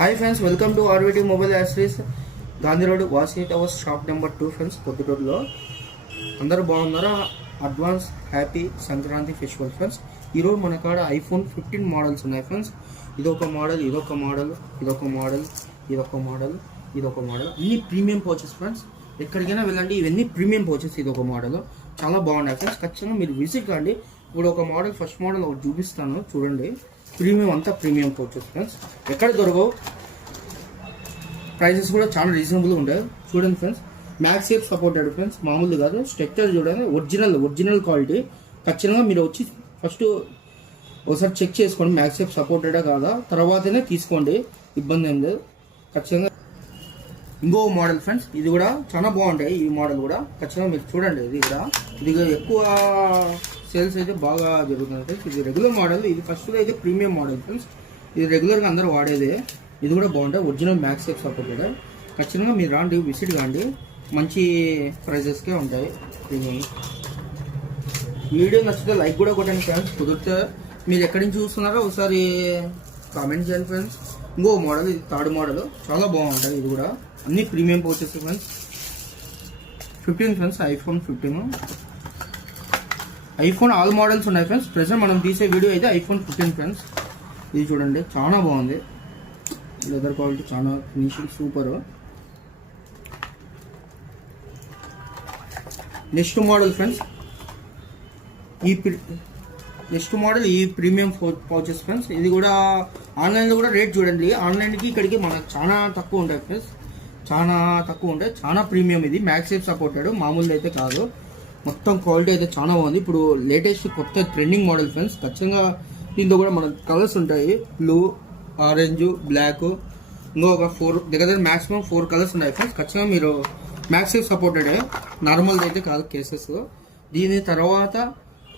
Hi friends, welcome to RVT Mobile Accessories, Gandhi Road, Vasi Towers, shop number 2 friends, Kottutturlo. అందరూ బాగున్నారా? Advance happy Sankranti festival friends. ఈరోజు మన కాడ iPhone 15 models ఉన్నాయి friends. ఇదొక model, ఇదొక మోడల్, ఇదొక మోడల్, ఇదొక మోడల్, ఇదొక మోడల్, అన్ని ప్రీమియం పౌచెస్ ఫ్రెండ్స్. ఎక్కడికైనా వెళ్ళండి, ఇవన్నీ ప్రీమియం పౌచెస్. ఇదొక మోడల్ చాలా బాగున్నాయి ఫ్రెండ్స్. ఖచ్చితంగా మీరు విజిట్ కాండి. ఇప్పుడు ఒక మోడల్, ఫస్ట్ మోడల్ ఒకటి చూపిస్తాను చూడండి. ప్రీమియం అంతా ప్రీమియం పౌచెస్ ఫ్రెండ్స్. ఎక్కడ దొరకవు, ప్రైసెస్ కూడా చాలా రీజనబుల్గా ఉంటాయి. చూడండి ఫ్రెండ్స్, మ్యాక్సేఫ్ సపోర్టెడ్ ఫ్రెండ్స్, మామూలు కాదు. స్ట్రక్చర్ చూడండి, ఒరిజినల్ క్వాలిటీ. ఖచ్చితంగా మీరు వచ్చి ఫస్ట్ ఒకసారి చెక్ చేసుకోండి మ్యాక్సేఫ్ సపోర్టెడా కాదా, తర్వాతనే తీసుకోండి, ఇబ్బంది ఏం లేదు. ఖచ్చితంగా ఇంకో మోడల్ ఫ్రెండ్స్, ఇది కూడా చాలా బాగుంటాయి. ఈ మోడల్ కూడా ఖచ్చితంగా మీరు చూడండి. ఇది ఎక్కువ సేల్స్ అయితే బాగా జరుగుతుంది ఫ్రెండ్స్. ఇది రెగ్యులర్ మోడల్, ఇది ఫస్ట్ అయితే ప్రీమియం మోడల్ ఫ్రెండ్స్. ఇది రెగ్యులర్గా అందరూ వాడేదే. ఇది కూడా బాగుంటాయి, ఒరిజినల్ మ్యాక్సేఫ్ సపోర్టెడ్. ఖచ్చితంగా మీరు రాండి, విజిట్ కాండి, మంచి ప్రైజెస్కే ఉంటాయి. వీడియో నచ్చితే లైక్ కూడా కొట్టండి ఫ్రెండ్స్. కుదిరితే మీరు ఎక్కడి నుంచి చూస్తున్నారో ఒకసారి కామెంట్ చేయండి ఫ్రెండ్స్. ఇంకో మోడల్, ఇది థర్డ్ మోడల్, చాలా బాగుంటుంది. ఇది కూడా అన్ని premium pouches friends. 15 friends, iPhone 15. IPhone all models ఉన్నాయి ఫ్రెండ్స్. ప్రెసెంట్ మనం తీసే వీడియో అయితే ఐఫోన్ 15 ఫ్రెండ్స్. ఇది చూడండి, చాలా బాగుంది. లెదర్ క్వాలిటీ చాలా finishing super. Next model friends, ఈ ప్రీమియం పౌచెస్ ఫ్రెండ్స్. ఇది కూడా ఆన్లైన్లో కూడా రేట్ చూడండి. ఆన్లైన్కి ఇక్కడికి మనకు చాలా తక్కువ ఉంటాయి ఫ్రెండ్స్, చాలా తక్కువ ఉంటాయి. చాలా ప్రీమియం. ఇది మ్యాక్సేఫ్ సపోర్టెడ్, మామూలు అయితే కాదు. మొత్తం క్వాలిటీ అయితే చాలా బాగుంది. ఇప్పుడు లేటెస్ట్ కొత్త ట్రెండింగ్ మోడల్ ఫ్రెండ్స్. ఖచ్చితంగా దీంతో కూడా మనకు కలర్స్ ఉంటాయి, బ్లూ, ఆరెంజ్, బ్లాక్, ఇంకొక 4 దగ్గర మ్యాక్సిమం 4 కలర్స్ ఉన్నాయి ఫ్రెండ్స్. ఖచ్చితంగా మీరు మ్యాక్సేఫ్ సపోర్టెడ్, నార్మల్ అయితే కాదు కేసెస్. దీని తర్వాత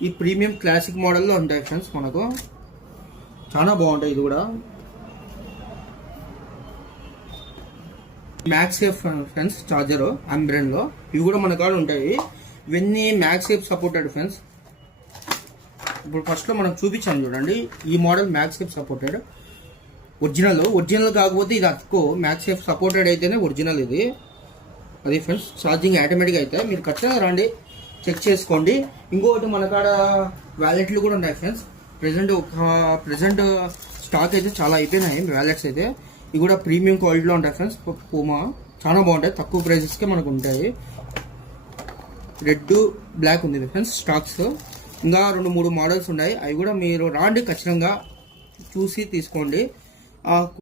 ఈ ప్రీమియం క్లాసిక్ మోడల్లో ఉంటాయి ఫ్రెండ్స్. మనకు చాలా బాగుంటాయి. ఇది కూడా మ్యాక్సేఫ్ ఫ్రెండ్స్ చార్జర్ అంబ్రెన్లో, ఇవి కూడా మన కాడ ఉంటాయి. ఇవన్నీ మ్యాక్సేఫ్ సపోర్టెడ్ ఫ్రెండ్స్. ఇప్పుడు ఫస్ట్లో మనం చూపించాను చూడండి, ఈ మోడల్ మ్యాక్సేఫ్ సపోర్టెడ్ ఒరిజినల్ కాకపోతే ఇది అతుకో. మ్యాక్సేఫ్ సపోర్టెడ్ అయితేనే ఒరిజినల్ ఇది. అది ఫ్రెండ్స్, ఛార్జింగ్ ఆటోమేటిక్ అయితే మీరు ఖచ్చితంగా రండి, చెక్ చేసుకోండి. ఇంకొకటి మన కాడ వ్యాలెట్లు కూడా ఉన్నాయి ఫ్రెండ్స్. ప్రెజెంట్ స్టాక్ అయితే చాలా అయిపోయినాయి వ్యాలెట్స్ అయితే. ఇవి కూడా ప్రీమియం క్వాలిటీలో ఉంటాయి ఫ్రెండ్స్. పూమా చాలా బాగుంటాయి, తక్కువ ప్రైజెస్కే మనకు ఉంటాయి. రెడ్, బ్లాక్ ఉంది ఫ్రెండ్స్ స్టాక్స్. ఇంకా 2-3 మోడల్స్ ఉన్నాయి, అవి కూడా మీరు రాండి, ఖచ్చితంగా చూసి తీసుకోండి.